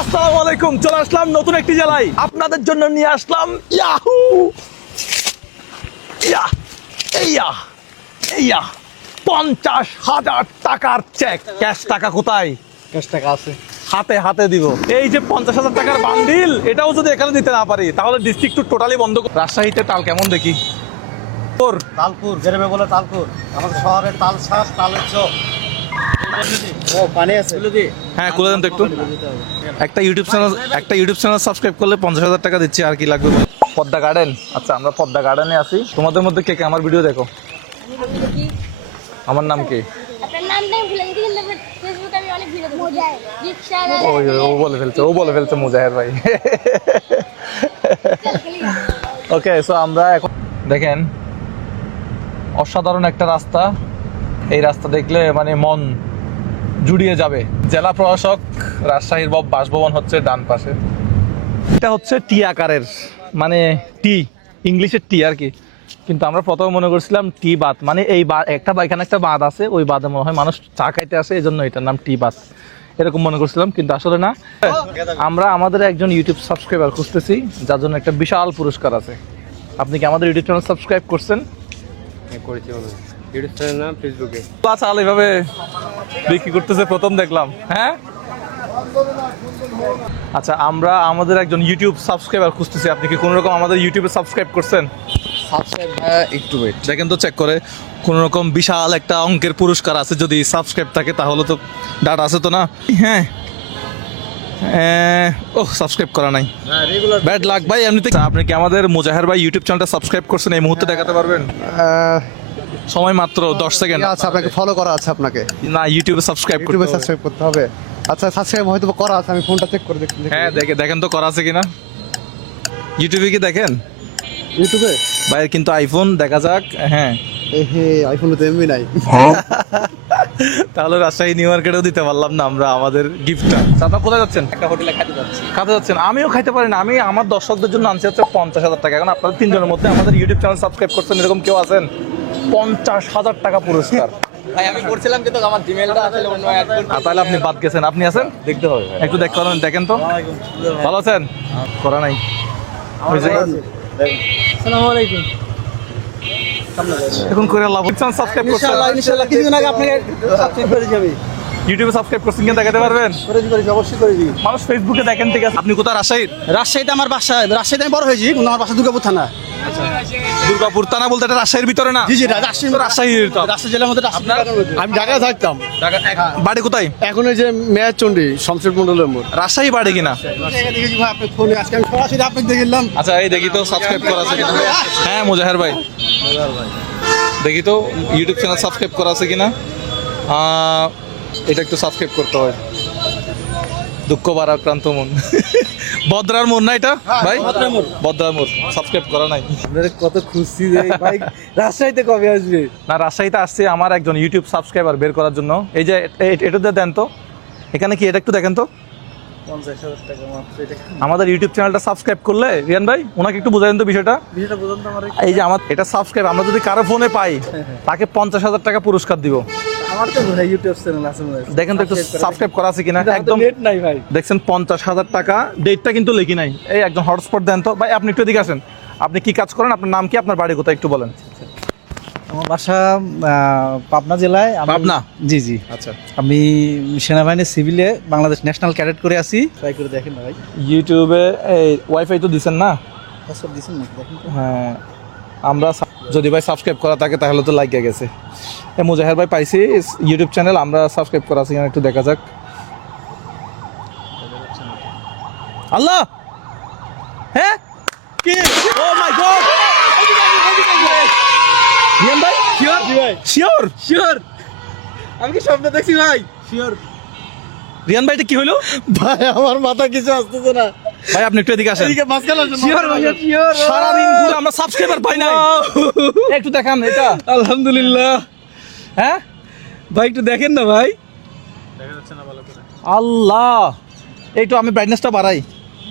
আসসালামু আলাইকুম, চলে আসলাম নতুন একটি জেলায়। আপনাদের জন্য নিয়ে আসলাম ইয়াহু ইয়া ইয়া ইয়া 50,000 টাকার চেক। ক্যাশ টাকা কোথায়? ক্যাশ টাকা আছে হাতে হাতে দিব। এই যে 50,000 টাকার বান্ডিল, এটাও যদি এখানে দিতে না পারি তাহলে ডিস্ট্রিক্ট টু টোটালি বন্ধ। রাজশাহীতে তাল কেমন দেখি? তালপুর গ্রামে বলে তালপুর, আমাদের শহরের তাল শ্বাস তালের চোখ। ও পানি আছে, হ্যাঁ খুলে দেন তো একটু। একটা ইউটিউব চ্যানেল সাবস্ক্রাইব করলে 50,000 টাকা দিচ্ছি, আর কি লাগবে? পদ্মা গার্ডেন। আচ্ছা, আমরা পদ্মা গার্ডেনে আছি। তোমাদের মধ্যে কে কে আমার ভিডিও দেখো? আমার নাম কি? আপনার নামটা ভুলে গেছি, কিন্তু ফেসবুকে আমি অনেক ভিডিও দেখি। ও বলে ফেলছে মুজাহের ভাই। ওকে, সো আমরা এখন দেখেন অসাধারণ একটা রাস্তা। এই রাস্তা দেখলে মানে মন জুড়িয়ে যাবে। জেলা প্রশাসক রাজশাহীর বাসভবন হচ্ছে ডান পাশে। এটা হচ্ছে টি আকারের, মানে টি, ইংলিশের টি আর কি। কিন্তু আমরা প্রথমে মনে করছিলাম টি বাঁধ, মানে এই এখানে একটা বাঁধ আছে, ওই বাঁধে মনে হয় মানুষ চা খাইতে আসে, এই জন্য এটার নাম টি বাঁধ, এরকম মনে করছিলাম। কিন্তু আসলে না। আমরা আমাদের একজন ইউটিউব সাবস্ক্রাইবার খুঁজতেছি, যার জন্য একটা বিশাল পুরস্কার আছে। আপনি কি আমাদের ইউটিউব চ্যানেল সাবস্ক্রাইব করছেন? করেছি ইউটিউব চ্যানেল নাম ফেসবুকে। চাল এভাবে বিক্রি করতেছে প্রথম দেখলাম। হ্যাঁ, আচ্ছা, আমরা আমাদের একজন ইউটিউব সাবস্ক্রাইবার খুঁজতেছি। আপনি কি কোনো রকম আমাদের ইউটিউবে সাবস্ক্রাইব করছেন? সাবস্ক্রাইব একটু ওয়েট, দেখেন তো, চেক করে। কোনো রকম বিশাল একটা অঙ্কের পুরস্কার আছে যদি সাবস্ক্রাইব থাকে, তাহলে তো ডাটা আছে তো না? হ্যাঁ, ওহ, সাবস্ক্রাইব করা নাই, ব্যাড লাক ভাই। এমনিতে আপনি কি আমাদের মুজাহের ভাই ইউটিউব চ্যানেলটা সাবস্ক্রাইব করছেন? এই মুহূর্তে দেখাতে পারবেন? সময় মাত্র 10 সেকেন্ড। আচ্ছা, আপনাকে ফলো করা আছে, আপনাকে না, ইউটিউবে সাবস্ক্রাইব ইউটিউবে করতে হবে। সাবস্ক্রাইব করতে হবে। আচ্ছা, সাবস্ক্রাইব হয়তো করা আছে, আমি ফোনটা চেক করে দেখি। হ্যাঁ, দেখেন তো করা আছে কিনা। ইউটিউবে কি দেখেন? ইউটিউবে ভাই কিন্তু আইফোন, দেখা যাক। হ্যাঁ, হে আইফোনে তো এমবি নাই। তাহলে রাজশাহী নিউ মার্কেটেও দিতে পারলাম না আমরা আমাদের গিফটটা। আপনারা কোথায় যাচ্ছেন? একটা হোটেলে খাইতে যাচ্ছি। খাতে যাচ্ছেন? আমিও খাইতে পারি না। আমি আমার দর্শকদের জন্য আনছি হচ্ছে 50,000 টাকা। এখন আপনাদের তিনজনের মধ্যে আমাদের ইউটিউব চ্যানেল সাবস্ক্রাইব করছেন এরকম কেউ আছেন? 50,000 টাকা পুরস্কার। ভাই আমি করছিলাম, কিন্তু আমার জিমেইলটা আসলে অন্য অ্যাড করতে। তাহলে আপনি বাদ গেছেন। আপনি আছেন? দেখতে হবে একটু দেখেন তো। ভালো আছেন? করা নাই। আসসালামু আলাইকুম। এখন করে লাভ হচ্ছে। সাবস্ক্রাইব করছেন? ইনশাআল্লাহ কিছুদিন আগে আপনাকে সাবস্ক্রাইব করে যাবে। ইউটিউবে সাবস্ক্রাইব করছেন কিনা দেখাতে পারবেন? করেছি, অবশ্যই করেছি। মানুষ ফেসবুকে দেখেন, ঠিক আছে। আপনি কোথায়? রাজশাহীর? রাজশাহীতে আমার বাসা, রাজশাহীতে আমি বড় হয়েছি, কিন্তু আমার বাসা দুর্গাপুর থানা। দুর্গাপুর থানা বলতে এটা রাজশাহীর ভিতরে না? জি, রাজশাহী, রাজশাহীর তো। রাজশাহী জেলার মধ্যে। আমি ঢাকায় থাকতাম, বাড়ি কোথায়? এখন এই যে মেয়ারচন্ডী শমশের মন্ডলের মোড়। রাজশাহী বাড়ি কিনা? দেখেছি ভাই আপনার ফোনে, আজকে আমি সরাসরি আপনাকে দেখলাম। আচ্ছা, এই দেখি তো সাবস্ক্রাইব করা আছে কিনা। হ্যাঁ মুজাহের ভাই, দেখি তো ইউটিউব চ্যানেল সাবস্ক্রাইব করা আছে কিনা। এটা একটু সাবস্ক্রাইব করতে হয়। দুঃখ ভারাক্রান্ত মন। বদ্রার মন না এটা ভাই? বদ্রার মন সাবস্ক্রাইব করা নাই। আপনারা কত খুশি ভাই। রাজশাহীতে কবে আসবে? না, রাজশাহীতে আসছে আমার একজন ইউটিউব সাবস্ক্রাইবার বের করার জন্য। এই যে এটা দেন তো, এখানে কি এটা একটু দেখেন তো। 50,000 টাকা মাত্র। এটা আমাদের ইউটিউব চ্যানেলটা সাবস্ক্রাইব করলে, রিয়ান ভাই ওনাকে একটু বুঝাই দেন তো বিষয়টা। বুঝুন তো আমার। এই যে আমার এটা সাবস্ক্রাইব, আমরা যদি কারো ফোনে পাই তাকে 50,000 টাকা পুরস্কার দিব। আমার তো ভাই ইউটিউব চ্যানেল আছে মনে হয়। দেখেন তো একটু সাবস্ক্রাইব করা আছে কিনা। একদম নেট নাই ভাই। দেখছেন 50,000 টাকা, ডেটটা কিন্তু লেখি নাই। এই একজন হটস্পট দেন তো ভাই। আপনি একটু এদিকে আসেন। আপনি কি কাজ করেন? আপনার নাম কি? আপনার বাড়ি কোথায় একটু বলেন। আমার বাসা পাবনা জেলায়। পাবনা? জি জি। আচ্ছা, আমি সেনাবাহিনী সিভিলে বাংলাদেশ ন্যাশনাল ক্যাডেট করে আছি। ট্রাই করে দেখেন না ভাই। ইউটিউবে এই ওয়াইফাই তো দিছেন না? পাসওয়ার্ড দিছেন নাকি দেখেন তো। হ্যাঁ, আমরা যদি ভাই সাবস্ক্রাইব করা থাকে তাহলে তো লাগিয়ে গেছে। মুজাহের ভাই পাইছি ইউটিউব চ্যানেল, আমরা সাবস্ক্রাইব করা আছে কিনা একটু দেখা যাক। আল্লাহ, হ্যাঁ কি? ও মাই গড! রিয়ান ভাই শিওর? জি ভাই, শিওর? শিওর। আমি কি স্বপ্ন দেখছি ভাই? শিওর। রিয়ান ভাই এটা কি হলো? ভাই আমার মাথা কিছু আসতেছে না। ভাই আপনি একটু এদিকে আসেন। এদিকে মাঝখানে আসুন। শিওর ভাই, শিওর। সারাদিন ঘুরে আমরা সাবস্ক্রাইবার পাই নাই। একটু দেখান এটা। আলহামদুলিল্লাহ। হ্যাঁ ভাই একটু দেখেন না ভাই। আল্লাহ, এইটু আমি ব্রাইটনেসটা বাড়াই।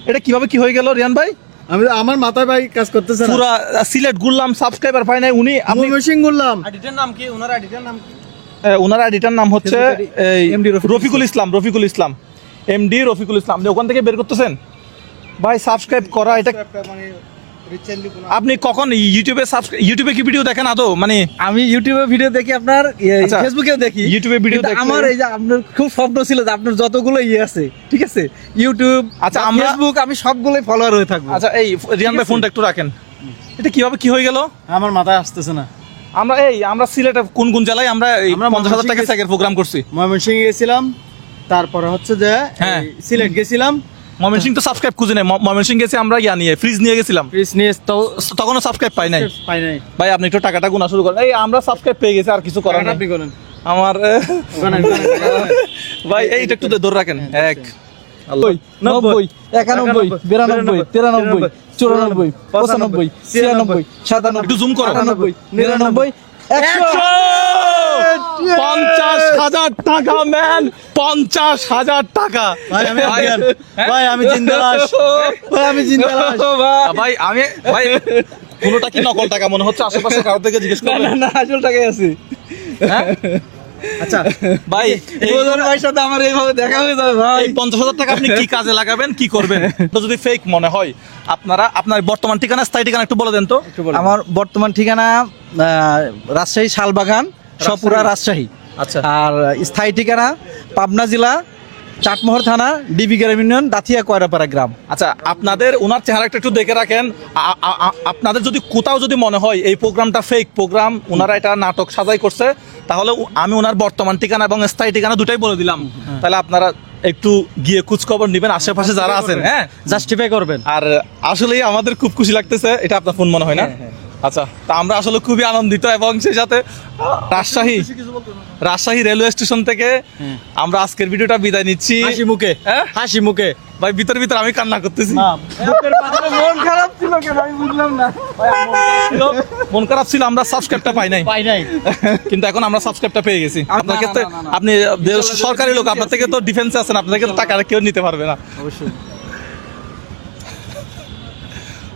এটা কিভাবে কি হয়ে গেল রিয়ান ভাই? আমি আমার মাথায় ভাই কাজ করতেছে না। পুরা সিলেট ঘুরলাম, সাবস্ক্রাইবার পাই নাই। উনি আপনি মেশিন করলাম। এডিটর নাম কি? ওনার এডিটর নাম কি? ওনার এডিটার নাম হচ্ছে এই MD রফিকুল ইসলাম। এমডি রফিকুল ইসলাম, আপনি ওখান থেকে বের করতেছেন ভাই? সাবস্ক্রাইব করা এটা মানে রিসেন্টলি কোনো আপনি কখন ইউটিউবে কি ভিডিও দেখেন আদৌ? মানে আমি ইউটিউবে ভিডিও দেখি, আপনার আচ্ছা, ফেসবুকেও দেখি। ইউটিউবে ভিডিও কিন্তু দেখলে- আমার এই যে আপনার খুব স্বপ্ন ছিল যে আপনার যতগুলো আছে, ঠিক আছে, ইউটিউব, আচ্ছা, বা আমরা- ফেসবুক, আমি সবগুলোই ফলোয়ার হয়ে থাকবো। আচ্ছা এই রিয়ান ভাই আছে। ফোনটা একটু রাখেন। এটা কিভাবে কি হয়ে গেল? আমার মাথায় আসতেছে না। আমরা সিলেটে কোন কোন জেলায় আমরা এই আমরা 50,000 টাকা চেকের প্রোগ্রাম করছি। ময়মনসিংহে গেছিলাম, তারপরে হচ্ছে যে হ্যাঁ। এই সিলেট গেছিলাম, ময়মনসিংহ তো সাবস্ক্রাইব খুঁজে নেই। ময়মনসিংহ গেছি আমরা নিয়ে ফ্রিজ নিয়ে গেছিলাম, ফ্রিজ নিয়ে তো তখনও সাবস্ক্রাইব পাই নাই। পাই নাই। ভাই আপনি একটু টাকাটা গুনা শুরু করেন। এই আমরা সাবস্ক্রাইব পেয়ে গেছি, আর কিছু করার টাকাটা নেই। আপনি করেন। আমার করেন, করেন, করেন। ভাই এইটা একটু ধরে রাখেন। 1 90, 91, 92, 93, 94, 95, 96, 97, একটু জুম করো। 98, 99, 100। 50,000 টাকা ম্যান, 50,000 টাকা। ভাই আমি আফগান। হ্যাঁ? ভাই আমি জিন্দালাশ। ভাই আমি জিন্দালাশ। ভাই ভাই কোনোটা কি নকল টাকা মনে হচ্ছে? আশেপাশে কারো থেকে জিজ্ঞেস না করবেন। না না, আসল টাকাই আছে। হ্যাঁ? আচ্ছা, ভাই এই- ওজন ভাইয়ের সাথে আমার এইভাবে দেখা হয়ে যাবে ভাই। এই 50,000 টাকা আপনি কি কাজে লাগাবেন, কি করবেন? তো যদি ফেক মনে হয়, আপনার বর্তমান ঠিকানা, স্থায়ী ঠিকানা একটু বলে দেন তো। আমার বর্তমান ঠিকানা রাজশাহী শালবাগান, সপুরা, রাজশাহী। আচ্ছা। আর স্থায়ী ঠিকানা পাবনা জেলা, চাটমোহর থানা, ডিবি গ্রাম ইউনিয়ন, দাথিয়া কয়রাপাড়া গ্রাম। আচ্ছা, আপনাদের ওনার চেহারাটা একটু দেখে রাখেন। আপনাদের যদি কোথাও যদি মনে হয় এই প্রোগ্রামটা ফেক প্রোগ্রাম, ওনারা এটা নাটক সাজাই করছে, তাহলে আমি ওনার বর্তমান ঠিকানা এবং স্থায়ী ঠিকানা দুটাই বলে দিলাম। তাহলে আপনারা একটু গিয়ে খোঁজ খবর নেবেন আশেপাশে যারা আছেন। হ্যাঁ, জাস্টিফাই করবেন। আর আসলেই আমাদের খুব খুশি লাগতেছে। এটা আপনার ফোন মনে হয় না? আচ্ছা, তা আমরা আসলে খুবই আনন্দিত, এবং সেই সাথে রাজশাহী রেলওয়ে স্টেশন থেকে আমরা আজকের ভিডিওটা বিদায় নিচ্ছি। হাসি মুখে, হ্যাঁ? হাসি মুখে। ভাই ভিতরে আমি কান্না করতেছি। বুকের পাথরে মন খারাপ ছিল কেন আমি বুঝলাম না। মন খারাপ ছিল, আমরা সাবস্ক্রাইবটা পাই নাই, পাই নাই। কিন্তু এখন আমরা সাবস্ক্রাইবটা পেয়ে গেছি। আপনাকে তো আপনি সরকারি লোক, আপনার থেকে তো ডিফেন্সে আছেন, আপনার থেকে তো টাকা কেউ নিতে পারবে না। অবশ্যই।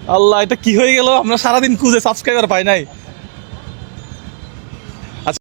আল্লাহ, এটা কি হয়ে গেল? আমরা সারাদিন খুঁজে সাবস্ক্রাইবার পাই নাই।